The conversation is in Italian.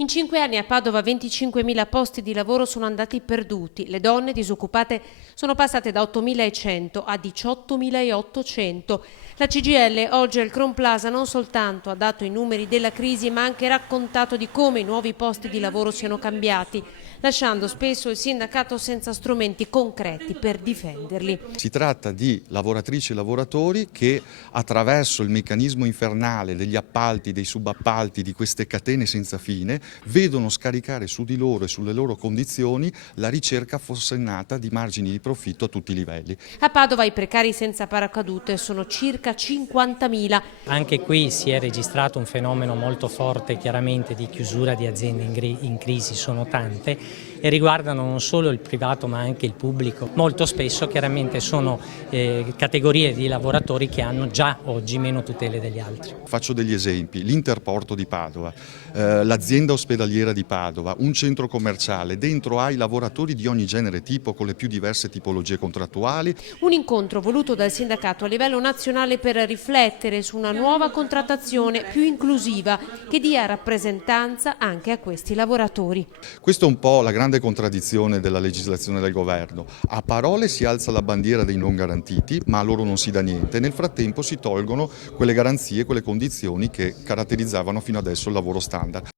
In 5 anni a Padova 25.000 posti di lavoro sono andati perduti. Le donne disoccupate sono passate da 8.100 a 18.800. La CGIL oggi al Crown Plaza non soltanto ha dato i numeri della crisi, ma ha anche raccontato di come i nuovi posti di lavoro siano cambiati, lasciando spesso il sindacato senza strumenti concreti per difenderli. Si tratta di lavoratrici e lavoratori che attraverso il meccanismo infernale degli appalti, dei subappalti, di queste catene senza fine, vedono scaricare su di loro e sulle loro condizioni la ricerca forsennata di margini di profitto a tutti i livelli. A Padova i precari senza paracadute sono circa 50.000. Anche qui si è registrato un fenomeno molto forte, chiaramente, di chiusura di aziende in crisi, sono tante e riguardano non solo il privato ma anche il pubblico. Molto spesso chiaramente sono categorie di lavoratori che hanno già oggi meno tutele degli altri. Faccio degli esempi: l'Interporto di Padova, l'azienda ospedaliera di Padova, un centro commerciale, dentro hai lavoratori di ogni genere e tipo con le più diverse tipologie contrattuali. Un incontro voluto dal sindacato a livello nazionale per riflettere su una nuova contrattazione più inclusiva che dia rappresentanza anche a questi lavoratori. Questa è un po' la grande contraddizione della legislazione del governo. A parole si alza la bandiera dei non garantiti, ma a loro non si dà niente. Nel frattempo si tolgono quelle garanzie, quelle condizioni che caratterizzavano fino adesso il lavoro standard.